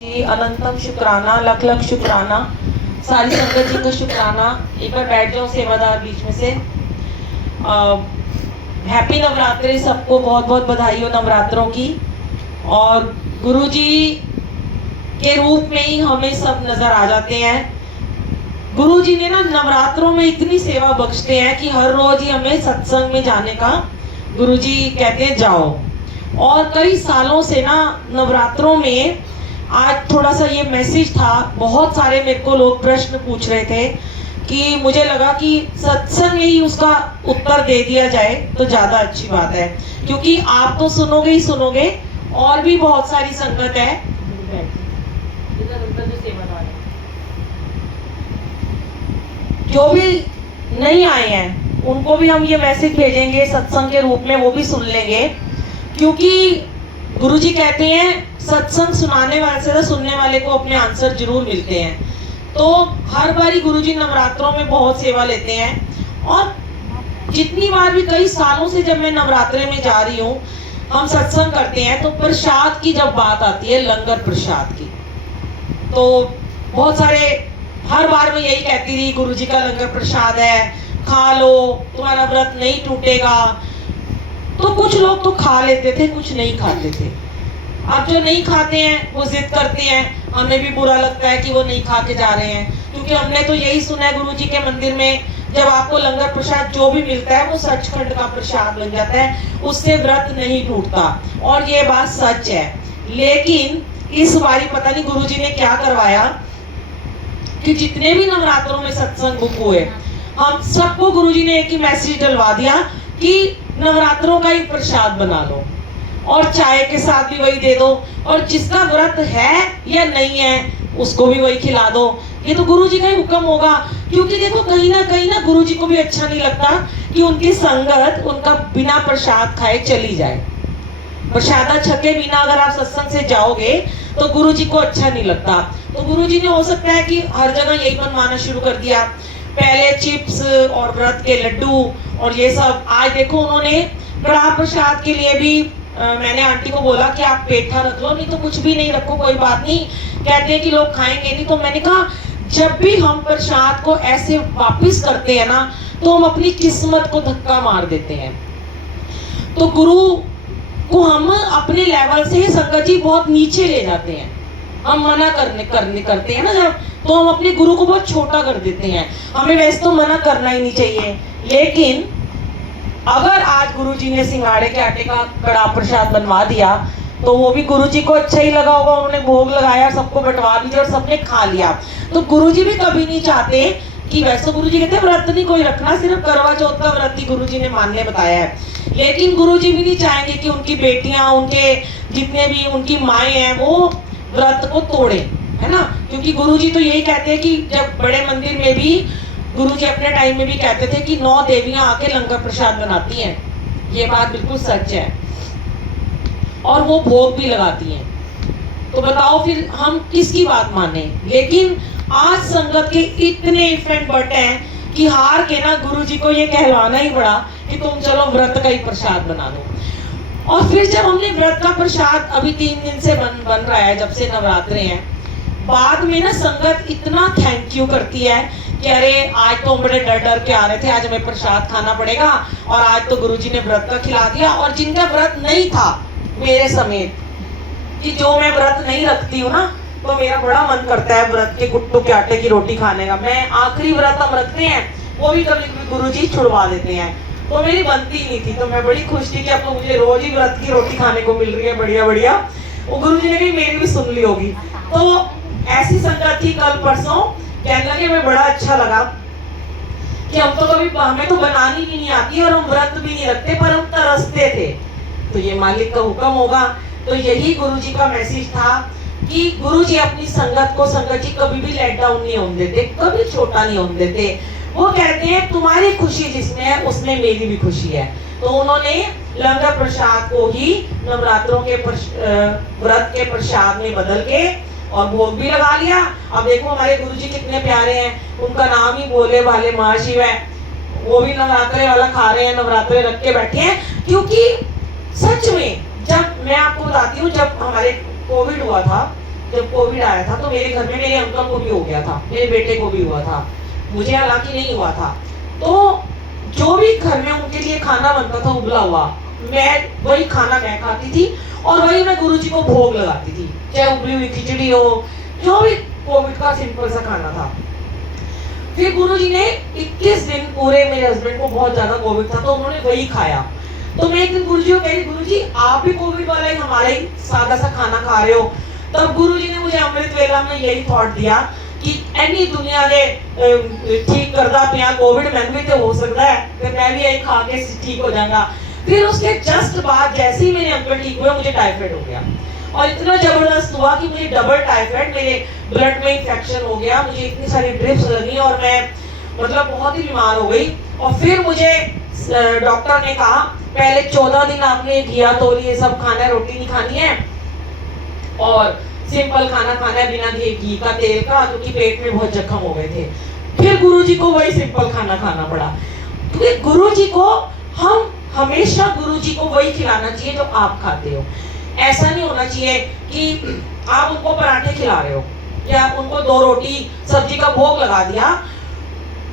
जी अनंतम शुक्राना, लख लख शुक्राना, सारी संगत जी को शुक्राना। एक बार बैठ जाओ सेवादार बीच में से। हैप्पी नवरात्रि, सबको बहुत बहुत बधाई हो नवरात्रों की। और गुरु जी के रूप में ही हमें सब नजर आ जाते हैं। गुरु जी ने ना नवरात्रों में इतनी सेवा बख्शते हैं कि हर रोज ही हमें सत्संग में जाने का गुरु जी कहते हैं जाओ। और कई सालों से ना नवरात्रों में आज थोड़ा सा ये मैसेज था, बहुत सारे मेरे को लोग प्रश्न पूछ रहे थे कि मुझे लगा कि सत्संग में ही उसका उत्तर दे दिया जाए तो ज़्यादा अच्छी बात है, क्योंकि आप तो सुनोगे ही सुनोगे, और भी बहुत सारी संगत है जो भी नहीं आए हैं, उनको भी हम ये मैसेज भेजेंगे सत्संग के रूप में, वो भी सुन लेंगे। क्योंकि गुरु जी कहते हैं सत्संग सुनाने वाले से सुनने वाले को अपने आंसर जरूर मिलते हैं। तो हर बारी गुरु जी नवरात्रों में बहुत सेवा लेते हैं। और जितनी बार भी, कई सालों से जब मैं नवरात्रे में जा रही हूँ, हम सत्संग करते हैं तो प्रसाद की जब बात आती है, लंगर प्रसाद की, तो बहुत सारे, हर बार मैं यही कहती रही, गुरु जी का लंगर प्रसाद है, खा लो, तुम्हारा व्रत नहीं टूटेगा। तो कुछ लोग तो खा लेते थे, कुछ नहीं खाते थे। अब जो नहीं खाते हैं वो जिद करते हैं, हमें भी बुरा लगता है कि वो नहीं खा के जा रहे हैं, क्योंकि हमने तो यही सुना है गुरु जी के मंदिर में जब आपको लंगर प्रसाद जो भी मिलता है वो सचखंड का प्रसाद बन जाता है, उससे व्रत नहीं टूटता। और ये बात सच है। लेकिन इस बारी पता नहीं गुरु जी ने क्या करवाया कि जितने भी नवरात्रों में सत्संग बुक हुए, हम सबको गुरु जी ने एक ही मैसेज डलवा दिया कि नवरात्रों का ही प्रसाद बना लो और चाय के साथ भी वही दे दो, और जिसका व्रत है या नहीं है उसको भी वही खिला दो। ये तो गुरु जी का ही हुक्म होगा, क्योंकि देखो कहीं ना गुरु जी को भी अच्छा नहीं लगता कि उनकी संगत उनका बिना प्रसाद खाए चली जाए। प्रसादा छके बिना अगर आप सत्संग से जाओगे तो गुरु जी को अच्छा नहीं लगता। तो गुरु जी ने हो सकता है कि हर जगह यही बनवाना शुरू कर दिया, पहले चिप्स और व्रत के लड्डू और ये सब। आज देखो उन्होंने कड़ा प्रसाद के लिए भी मैंने आंटी को बोला कि आप पेठा रख लो, नहीं तो कुछ भी नहीं रखो, कोई बात नहीं, कहते हैं कि लोग खाएंगे नहीं। तो मैंने कहा जब भी हम प्रसाद को ऐसे वापस करते हैं ना, तो हम अपनी किस्मत को धक्का मार देते हैं। तो गुरु को हम अपने लेवल से संगत जी बहुत नीचे ले जाते हैं। हम मना करते हैं ना जब, तो हम अपने गुरु को बहुत छोटा कर देते हैं। हमें वैसे तो मना करना ही नहीं चाहिए, लेकिन अगर आज गुरुजी ने सिंगाड़े के आटे का कड़ा प्रसाद बनवा दिया तो वो भी गुरुजी को अच्छा ही लगा होगा, उन्होंने भोग लगाया, सबको बंटवा भी दिया और सबने खा लिया। तो गुरुजी भी कभी नहीं चाहते कि, वैसे गुरुजी कहते हैं व्रत नहीं कोई रखना, सिर्फ करवा चौथ का व्रत ही गुरुजी ने मानने बताया है। लेकिन गुरुजी भी नहीं चाहेंगे कि उनकी बेटियां, उनके जितने भी उनकी माएँ हैं वो व्रत को तोड़े, है ना। क्योंकि गुरुजी तो यही कहते हैं कि जब बड़े मंदिर में भी गुरु जी अपने टाइम में भी कहते थे कि 9 देवियां आके लंगर प्रसाद बनाती हैं। ये बात बिल्कुल सच है, और वो भोग भी लगाती हैं। तो बताओ फिर हम किसकी बात माने। लेकिन आज संगत के इतने इवेंट बढ़ते हैं कि हार के ना गुरु जी को ये कहलवाना ही पड़ा कि तुम चलो व्रत का ही प्रसाद बना दो। और फिर जब हमने व्रत का प्रसाद अभी 3 दिन से बन रहा है, जब से नवरात्रे हैं, बाद में ना संगत इतना थैंक यू करती है कि अरे आज तो हम बड़े डर के आ रहे थे, आज हमें प्रसाद खाना पड़ेगा, और आज तो गुरुजी ने व्रत का खिला दिया। और जिनका व्रत नहीं था मेरे समेत, कि जो मैं व्रत नहीं रखती हूँ ना, तो मेरा बड़ा मन करता है व्रत के कुट्टू के आटे की रोटी खाने का। मैं आखिरी व्रत हम रखते हैं, वो भी कभी कभी गुरुजी छुड़वा देते हैं, तो मेरी बनती नहीं थी। तो मैं बड़ी खुश थी कि अब तो मुझे रोज ही व्रत की रोटी खाने को मिल रही है, बढ़िया बढ़िया। वो गुरुजी ने कही मेरी भी सुन ली होगी। तो ऐसी संगत थी कल परसों, कहने लगे मैं बड़ा अच्छा लगा कि हम तो कभी, हमें तो बनानी भी नहीं आती और हम व्रत भी नहीं रखते, पर हम तरसते थे। तो ये मालिक का हुक्म होगा। तो यही गुरुजी का मैसेज था कि गुरुजी अपनी संगत को, संगत जी कभी भी लेट डाउन नहीं होने देते, कभी छोटा नहीं होने देते। वो कहते हैं तुम्हारी खुशी जिसमें है उसमें मेरी भी खुशी है। तो उन्होंने लंगर प्रसाद को ही नवरात्रों के व्रत के प्रसाद में बदल के और भोग भी लगा लिया। अब देखो हमारे गुरुजी कितने प्यारे हैं, उनका नाम ही भोले भाले महाशिव है, वो भी नवरात्रे वाला खा रहे हैं, नवरात्रे रख के बैठे हैं। क्योंकि सच में जब मैं आपको बताती हूँ, जब हमारे कोविड हुआ था, जब कोविड आया था तो मेरे घर में मेरे अंकल को भी हो गया था, मेरे बेटे को भी हुआ था, मुझे हालांकि नहीं हुआ था। तो जो भी घर में उनके लिए खाना बनता था उबला हुआ, मैं वही खाना मैं खाती थी और वही मैं गुरुजी को भोग लगाती थी, चाहे उबली हुई खिचड़ी हो, जो भी कोविड का सिंपल सा खाना था। फिर गुरुजी ने 21 दिन पूरे, मेरे हस्बैंड को बहुत ज्यादा कोविड था तो उन्होंने वही खाया। तो मैं एक दिन गुरुजी को कह रही, गुरुजी आप भी कोविड वाला ही हमारे ही सादा सा खाना खा रहे हो। तब गुरुजी ने मुझे अमृत वेला में यही थॉट दिया कि एनी दुनिया ने ठीक करदा पिया कोविड, मैं भी तो हो सकता है कि मैं भी यही खा के ठीक हो जाऊंगा। फिर उसके जस्ट बाद जैसे ही मेरे अंकल ठीक हुए मुझे टाइफाइड हो गया और इतना जबरदस्त हुआ कि मुझे डबल टाइफाइड, मेरे ब्लड में इंफेक्शन हो गया, मुझे इतनी सारी ड्रिप्स लगी और मैं मतलब बहुत ही बीमार हो गई। और फिर मुझे डॉक्टर ने कहा पहले 14 दिन आपने घिया तोल ये सब खाना है, रोटी नहीं खानी है और सिंपल खाना खाना है बिना घी का, तेल का, क्योंकि पेट में बहुत जख्म हो गए थे। फिर गुरुजी को वही सिंपल खाना खाना पड़ा, क्योंकि गुरुजी को हम हमेशा गुरुजी को वही खिलाना चाहिए जो आप खाते हो। ऐसा नहीं होना चाहिए कि आप उनको पराठे खिला रहे हो या उनको 2 रोटी सब्जी का भोग लगा दिया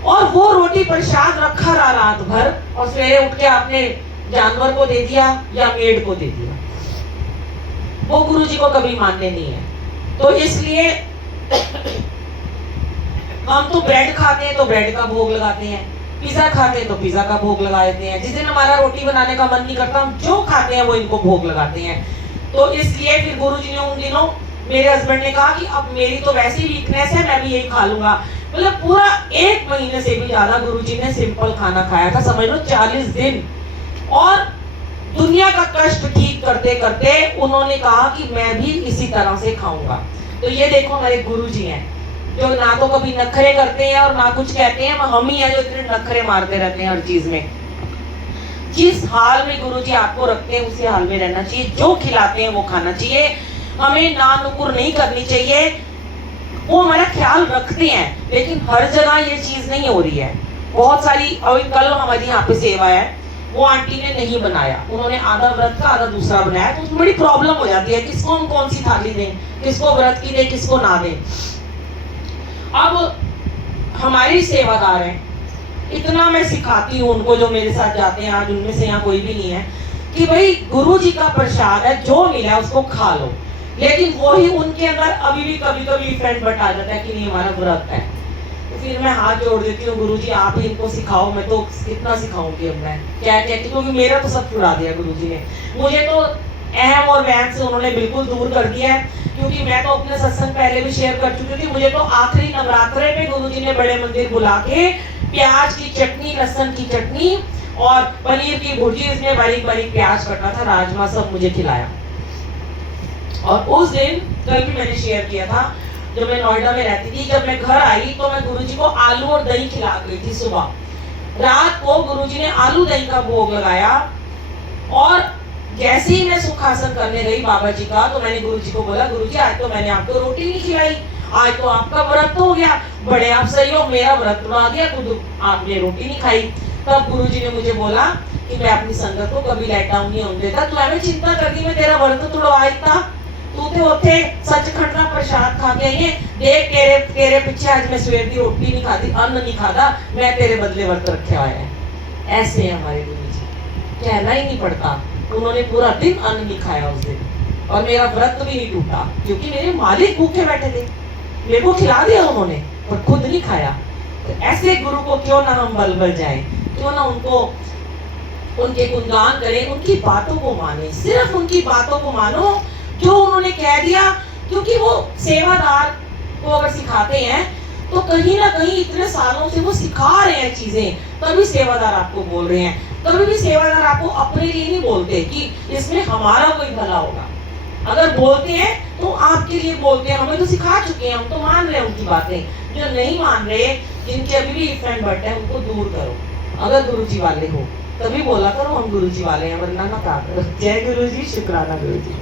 और वो रोटी प्रसाद रखा रहा रात भर और सवेरे उठ के आपने जानवर को दे दिया या मेड को दे दिया, वो गुरुजी को कभी मानने नहीं है। तो इसलिए हम तो ब्रेड खाते हैं तो ब्रेड का भोग लगाते हैं, पिज्जा खाते हैं तो पिज्जा का भोग लगा देते हैं, जिस दिन हमारा रोटी बनाने का मन नहीं करता हम जो खाते हैं वो इनको भोग लगाते हैं। तो इसलिए फिर गुरुजी ने उन दिनों, मेरे हस्बैंड ने कहा कि अब मेरी तो वैसी वीकनेस है, मैं भी यही खा लूंगा। मतलब पूरा 1 महीने से भी ज्यादा गुरुजी ने सिंपल खाना खाया था, समझ लो 40 दिन। और दुनिया का कष्ट ठीक करते करते उन्होंने कहा कि मैं भी इसी तरह से खाऊंगा। तो ये देखो हमारे गुरुजी हैं जो ना तो कभी नखरे करते हैं और ना कुछ कहते हैं, हम ही हैं जो इतने नखरे मारते रहते हैं हर चीज में। जिस हाल में गुरुजी आपको रखते हैं उसी हाल में रहना चाहिए, जो खिलाते हैं वो खाना चाहिए, हमें ना नुकुर नहीं करनी चाहिए। वो हमारा ख्याल रखते हैं लेकिन हर जगह ये चीज नहीं हो रही है। बहुत सारी, अभी कल हमारी यहाँ पे सेवा है, वो आंटी ने नहीं बनाया, उन्होंने आधा व्रत का आधा दूसरा बनाया, तो उसमें बड़ी प्रॉब्लम हो जाती है किसको हम कौन सी थाली दें, किसको व्रत की दें किसको ना दें। अब हमारी सेवादार हैं, इतना मैं सिखाती हूँ उनको जो मेरे साथ जाते हैं, आज उनमें से यहाँ कोई भी नहीं है, कि भाई गुरु जी का प्रसाद है, जो मिला उसको खा लो। लेकिन वही उनके अंदर अभी भी कभी कभी इफेक्ट बता जाता है कि नहीं हमारा व्रत है। तो फिर मैं हाथ जोड़ देती हूँ, गुरु जी आप ही इनको सिखाओ, मैं तो कितना सिखाऊंगी अब मैं क्या कहती, क्योंकि मेरा तो सब छुड़ा दिया गुरु जी ने। मुझे तो अहम और वहम से उन्होंने बिल्कुल दूर कर दिया है, क्योंकि मैं तो अपने सत्संग पहले भी शेयर कर चुकी थी। मुझे तो आखिरी नवरात्रे में गुरुजी ने बड़े मंदिर बुला के प्याज की चटनी, लहसुन की चटनी और पनीर की भुर्जी, इसमें बारीक बारीक प्याज कटा था, राजमा, सब मुझे खिलाया। और उस दिन कल भी मैंने शेयर किया था, जब मैं नोएडा में रहती थी, जब मैं घर आई तो मैं गुरुजी को आलू और दही खिला गई थी। सुबह रात को गुरुजी ने आलू दही का भोग लगाया और जैसे ही मैं सुखासन करने गई बाबा जी का, तो मैंने गुरुजी को बोला, गुरुजी आज तो मैंने आपको रोटी नहीं खिलाई, आज तो आपका व्रत हो गया, बड़े आप सही हो, मेरा व्रत उड़ा दिया, खुद आपने रोटी नहीं खाई। तब गुरुजी ने मुझे बोला कि मैं अपनी संगत को कभी लेट डाउन नहीं होने देता, तू हमें चिंता कर दी मैं तेरा व्रत तुड़वाई था, तू तो उठे सचखंड का प्रसाद खा के आई, देख तेरे पीछे आज मैं सवेर की रोटी नहीं खाती, अन्न नहीं खाता, मैं तेरे बदले व्रत रखे हुआ है। ऐसे है हमारे गुरुजी, कहना ही नहीं पड़ता, उन्होंने पूरा दिन अन्न नहीं खाया उस दिन और मेरा व्रत भी नहीं टूटा, क्योंकि मेरे मालिक भूखे बैठे थे, मेरे को खिला दिया उन्होंने पर खुद नहीं खाया। तो ऐसे गुरु को क्यों ना हम बल जाए, क्यों ना उनको उनके गुणगान करें, उनकी बातों को माने, सिर्फ उनकी बातों को मानो जो उन्होंने कह दिया। क्योंकि वो सेवादार को अगर सिखाते हैं तो कहीं ना कहीं इतने सालों से वो सिखा रहे हैं चीजें, तभी सेवादार आपको बोल रहे हैं। कभी भी सेवादार आपको अपने लिए नहीं बोलते कि इसमें हमारा कोई भला होगा, अगर बोलते हैं तो आपके लिए बोलते हैं, हमें तो सिखा चुके हैं, हम तो मान रहे हैं उनकी बातें। जो नहीं मान रहे, जिनके अभी भी इफेक्ट बढ़ते हैं, उनको दूर करो। अगर गुरुजी वाले हो तभी बोला करो हम गुरुजी वाले हैं, वरना ना कहा करो। जय गुरुजी, शुक्राना गुरुजी।